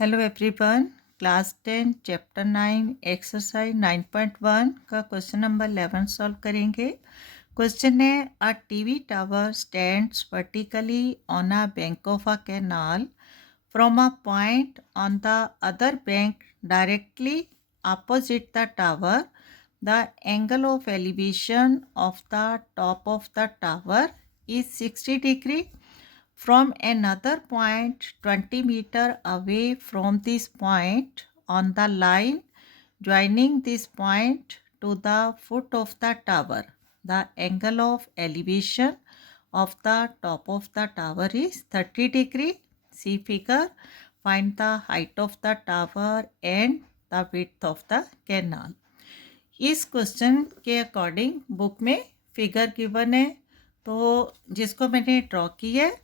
Hello everyone. Class 10 chapter 9 exercise 9.1 का question number 11 solve करेंगे। Question है a TV tower stands vertically on a bank of a canal from a point on the other bank directly opposite the tower. The angle of elevation of the top of the tower is 60 degree. From another point 20 meter away from this point on the line joining this point to the foot of the tower, the angle of elevation of the top of the tower is 30 degree. See figure. Find the height of the tower and the width of the canal. इस question के according book में figure given है, तो जिसको मैंने draw की है,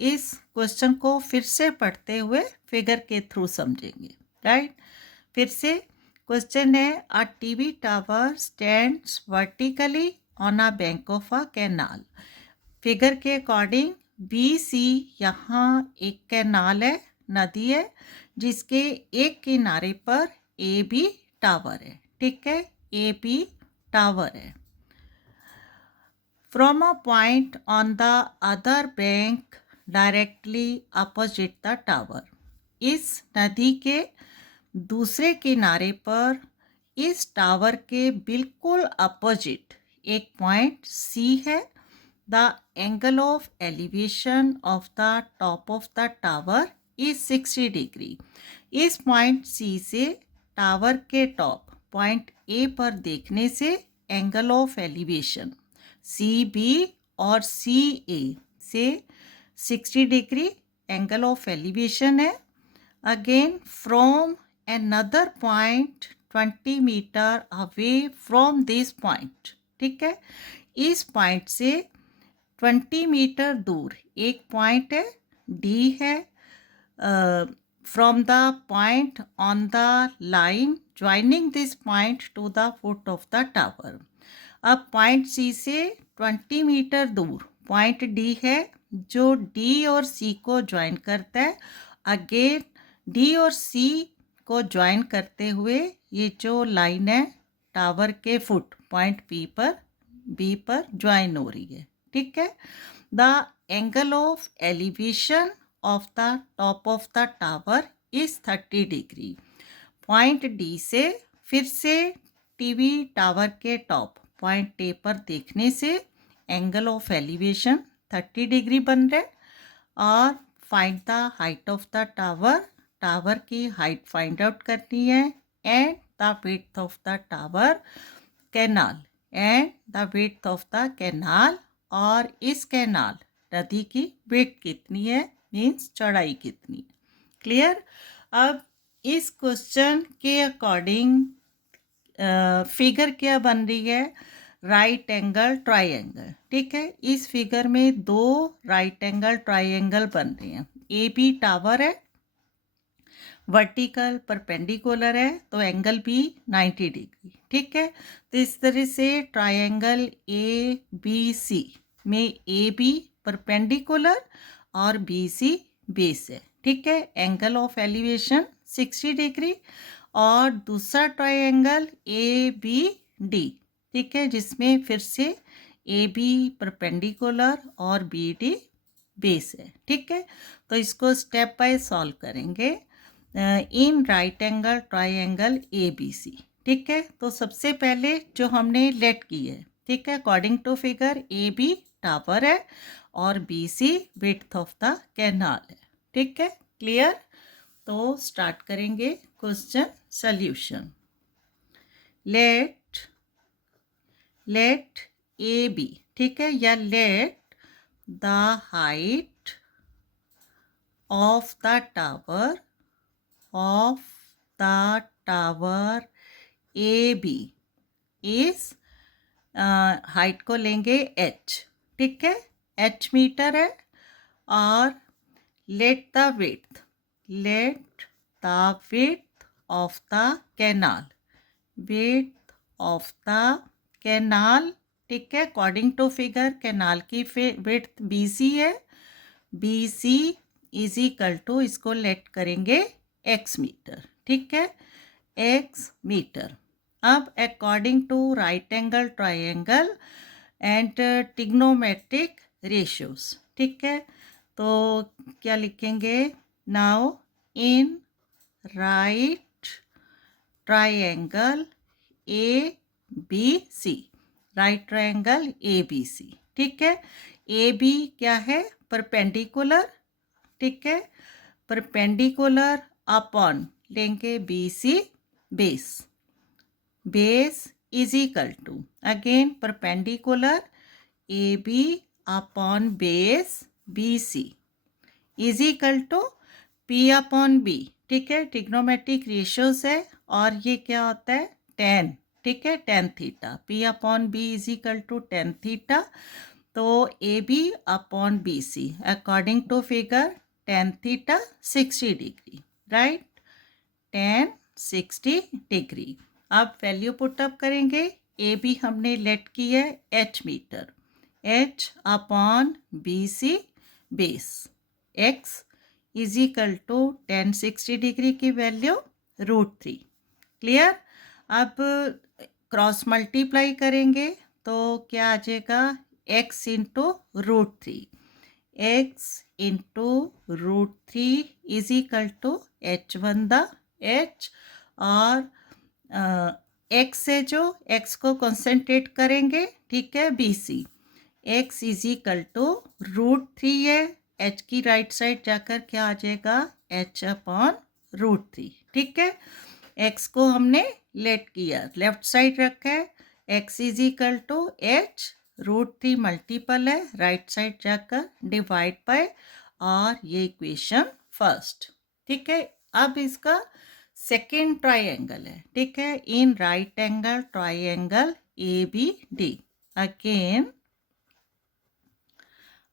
इस क्वेश्चन को फिर से पढ़ते हुए फिगर के थ्रू समझेंगे। राइट, फिर से क्वेश्चन है a TV tower stands vertically on a bank of a canal. Figure के अकॉर्डिंग बी सी, यहाँ एक कैनाल है, नदी है, जिसके एक किनारे पर ए बी टावर है। ठीक है, ए बी टावर है। From a point on the other bank directly opposite the tower, इस नदी के दूसरे किनारे पर इस टावर के बिल्कुल अपोजिट एक पॉइंट सी है। The angle of elevation of the top of the tower is 60 degree. इस पॉइंट सी से टावर के टॉप पॉइंट ए पर देखने से angle of elevation C B और सी ए से 60 डिग्री एंगल ऑफ एलिवेशन है। Again from another point 20 metre away from this point. ठीक है, इस पॉइंट से 20 मीटर दूर एक पॉइंट है, डी है, from the point on the line joining this point two the foot of the tower. अब पॉइंट सी से 20 मीटर दूर पॉइंट डी है, जो डी और सी को ज्वाइन करता है। अगेन डी और सी को ज्वाइन करते हुए ये जो लाइन है टावर के फुट पॉइंट बी पर ज्वाइन हो रही है। ठीक है, the angle of elevation of the top of the tower is 30 degree. Point D से फिर से टीवी टावर के टॉप पॉइंट ए पर देखने से एंगल ऑफ एलिवेशन 30 डिग्री बन रहा है। और find the height of the tower, tower की हाइट फाइंड आउट करनी है, and the width of the tower canal, and the width of the canal, और इस कैनाल नदी की विड्थ कितनी है, मीन्स चौड़ाई कितनी। क्लियर। अब इस क्वेश्चन के अकॉर्डिंग फिगर क्या बन रही है, राइट एंगल ट्राइंगल। ठीक है, इस फिगर में दो राइट एंगल ट्राइंगल बन रहे हैं। ए बी टावर है, वर्टिकल परपेंडिकुलर है, तो एंगल भी 90 डिग्री। ठीक है, तो इस तरह से ट्राइंगल ए बी सी में ए बी परपेंडिकुलर और बी सी बेस है। ठीक है, एंगल ऑफ एलिवेशन 60 डिग्री। और दूसरा ट्राइंगल ए बी डी, ठीक है, जिसमें फिर से ए बी परपेंडिकुलर और बी डी बेस है। ठीक है, तो इसको स्टेप बाय सॉल्व करेंगे in right angle triangle A B C. ठीक है, तो सबसे पहले जो हमने लेट की है, ठीक है, according to figure A B tower है और B C width of the canal है। ठीक है, क्लियर। तो स्टार्ट करेंगे question solution. Let A B, ठीक है, या let the height of the tower A B is, height को लेंगे एच। ठीक है, एच मीटर है। और let the width of the canal, width of the canal. ठीक है, अकॉर्डिंग टू फिगर कैनाल की विड्थ बी सी है, B C is equal to, इसको लेट करेंगे x मीटर, ठीक है, x मीटर। अब according to right angle triangle and trigonometric ratios, ठीक है, तो क्या लिखेंगे? Now in right triangle A B C, right triangle A B C, ठीक है। ए बी क्या है? परपेंडिकुलर, ठीक है, परपेंडिकुलर अपॉन लेंगे B C base, base is equal to again perpendicular A B upon base B C is equal to P upon B, ठीक है, trigonometric ratios है और ये क्या होता है? टेन, ठीक है, tan theta, P upon B is equal to tan theta. तो A B upon B C according to figure tan theta 60 degree, right, tan 60 degree. अब वैल्यू पुटअप करेंगे। ए बी हमने लेट की है H metre, H upon B C base, x is equal to tan 60 degree की value √3, clear. अब cross multiply करेंगे तो क्या आ जाएगा? x into √3, x into √3 is equal to h1 the h, और x से जो x को कंसंट्रेट करेंगे, ठीक है, B C, x is equal to √3 है, h की राइट साइड जाकर क्या आ जाएगा? h अपॉन √3, ठीक है। x को हमने लेट किया, लेफ्ट साइड रखा है, x is equal to h, √3 multiple है, राइट साइड जाकर डिवाइड बाय, और ये इक्वेशन फर्स्ट, ठीक है। अब इसका सेकेंड ट्राइंगल है, ठीक है, in right angle triangle A B D,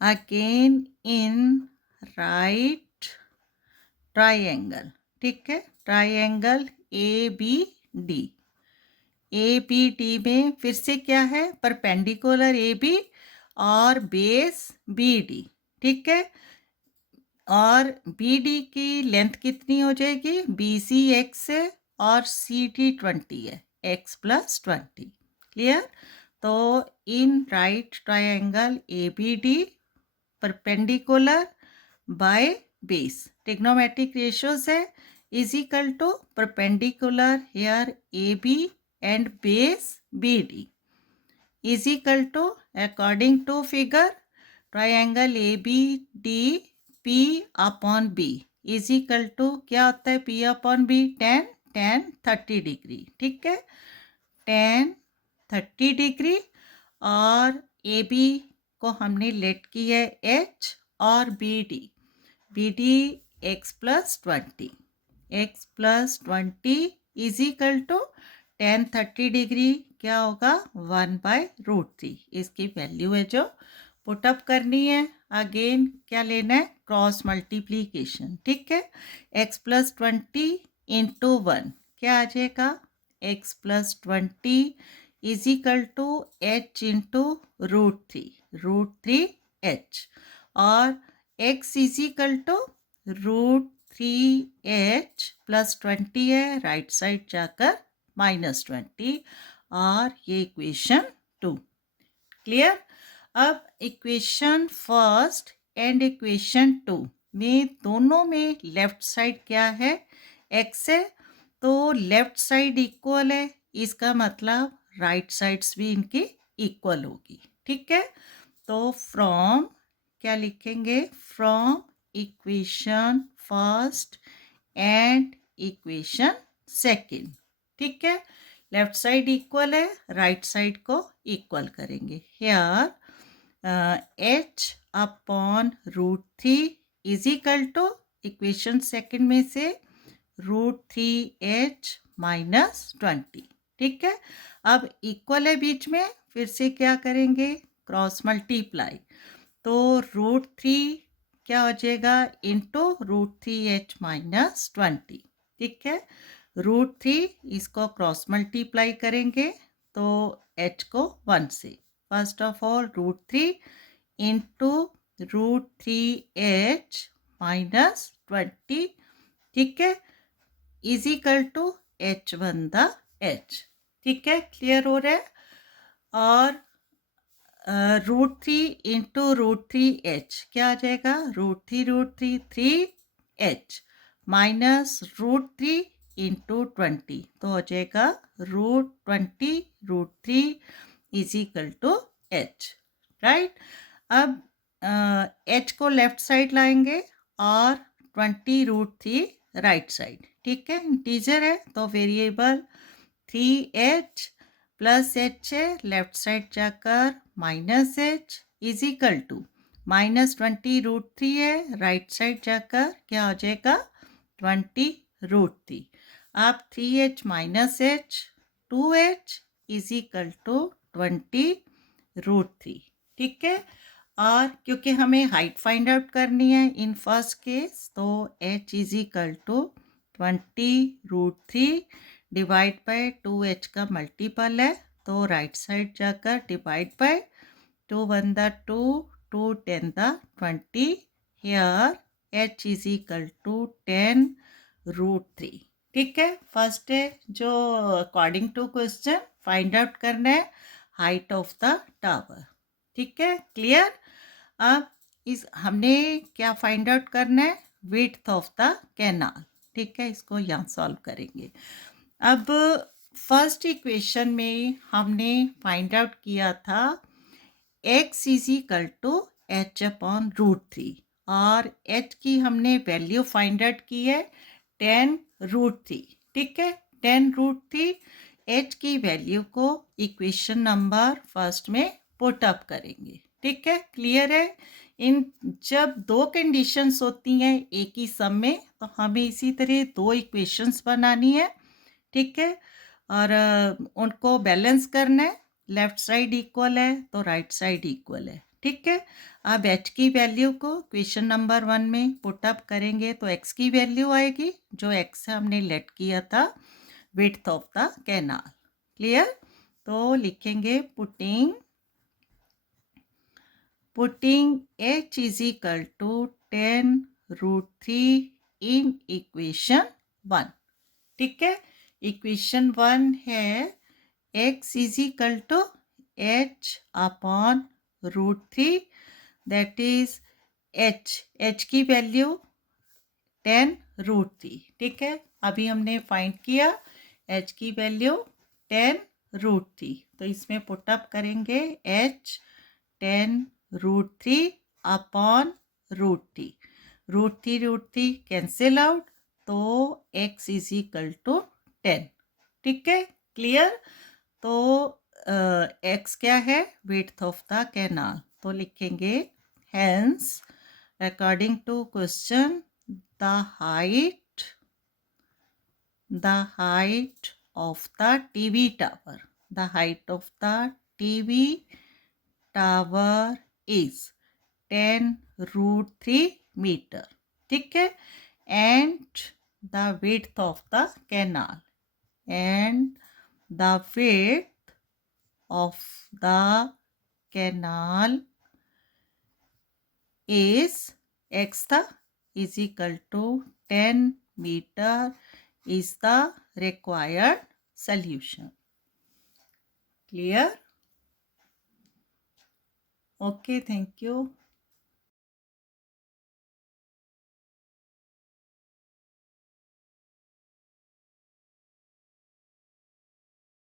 again in right triangle, ठीक है, triangle A B D, A B D में फिर से क्या है? परपेंडिकुलर ए बी और बेस बी डी, ठीक है, और बी डी की लेंथ कितनी हो जाएगी? बी सी एक्स है और सी डी 20 है, एक्स प्लस 20, क्लियर। तो in right triangle A B D perpendicular by base, trigonometric ratios है, is equal to perpendicular here A B and base B D is equal to according to figure triangle A B D P upon B is equal to क्या होता है? P upon B tan, tan 30 degree, ठीक है, ten 30 degree, और A B को हमने let की है एच, और B D x plus 20, x plus 20 is equal to tan 30 degree क्या होगा? 1/√3, इसकी वैल्यू है जो पुटअप करनी है। अगेन क्या लेना है? क्रॉस मल्टीप्लीकेशन, ठीक है, x प्लस 20 इंटू 1 क्या आ जाएगा? x plus 20 is equal to h into √3 h, और x is equal to √3h plus 20 है, राइट साइड जाकर -20, और ये इक्वेशन 2, क्लियर। अब इक्वेशन फर्स्ट एंड इक्वेशन 2 में दोनों में लेफ्ट साइड क्या है? x है, तो लेफ्ट साइड इक्वल है, इसका मतलब राइट साइड्स भी इनकी इक्वल होगी, ठीक है। तो फ्रॉम क्या लिखेंगे? From equation first and equation second, ठीक है, लेफ्ट साइड इक्वल है, राइट साइड को इक्वल करेंगे। Here h upon √3 is equal to equation second में से √3h माइनस 20, ठीक है। अब इक्वल है बीच में, फिर से क्या करेंगे? क्रॉस मल्टीप्लाई, तो √3 क्या हो जाएगा? इंटू √3h माइनस 20, ठीक है, √3 इसको क्रॉस मल्टीप्लाई करेंगे तो h को 1 से, first of all √3 into √3h minus 20, ठीक है, is equal to h1 the h। ठीक है, क्लियर हो रहा है। और √3 इंटू √3h क्या आ जाएगा, √3 3h माइनस √3 इंटू 20 तो हो जाएगा √20 √3 is equal to h। Right, अब h को लेफ्ट साइड लाएंगे और 20 √3 राइट साइड। ठीक है, इंटीजर है तो वेरिएबल 3h प्लस h है, लेफ्ट साइड जाकर minus h is equal to -20 √3 है, राइट साइड जाकर क्या हो जाएगा 20 √3। अब 3h minus h 2h is equal to 20 √3। ठीक है, और क्योंकि हमें हाइट फाइंड आउट करनी है इन फर्स्ट केस तो h is equal to 20 √3 divide by 2h का मल्टीपल है तो राइट साइड जाकर divide by 2 1 the 2 2 10 the 20 here h is equal to 10 √3। ठीक है, फर्स्ट है जो according to question find out करना है हाइट ऑफ द टावर। ठीक है, क्लियर। अब इस हमने क्या फाइंड आउट करना है, विड्थ ऑफ द कैनाल। ठीक है, इसको यहाँ सॉल्व करेंगे। अब फर्स्ट इक्वेशन में हमने फाइंड आउट किया था x is equal to h/√3 और h की हमने वैल्यू फाइंड आउट की है 10 √3। ठीक है, 10 √3 h की वैल्यू को इक्वेशन नंबर फर्स्ट में पुट अप करेंगे। ठीक है, क्लियर है। इन जब दो कंडीशंस होती हैं एक ही सम में तो हमें इसी तरह दो इक्वेशंस बनानी है। ठीक है, और उनको बैलेंस करना है, लेफ्ट साइड इक्वल है तो राइट साइड इक्वल है। ठीक है, अब h की वैल्यू को क्वेश्चन नंबर 1 में पुट अप करेंगे तो x की वैल्यू आएगी जो x हमने लेट किया था width of the canal. Clear, तो लिखेंगे putting h is equal to 10 √3 in equation 1। ठीक है, इक्वेशन 1 है x is equal to h/√3 that is h की वैल्यू 10 √3। ठीक है, अभी हमने फाइंड किया h की वैल्यू 10 √3 तो इसमें पुट अप करेंगे h 10 √3 अपॉन √3 √3 कैंसिल आउट तो x इज इक्वल टू 10। ठीक है, क्लियर। तो x क्या है, विड्थ ऑफ द कैनाल, तो लिखेंगे hence according to question the height of the TV tower, the height of the TV tower is 10 √3 meter. ठीक है, and the width of the canal is x था is equal to 10 meter is the required solution. Clear? Okay, thank you.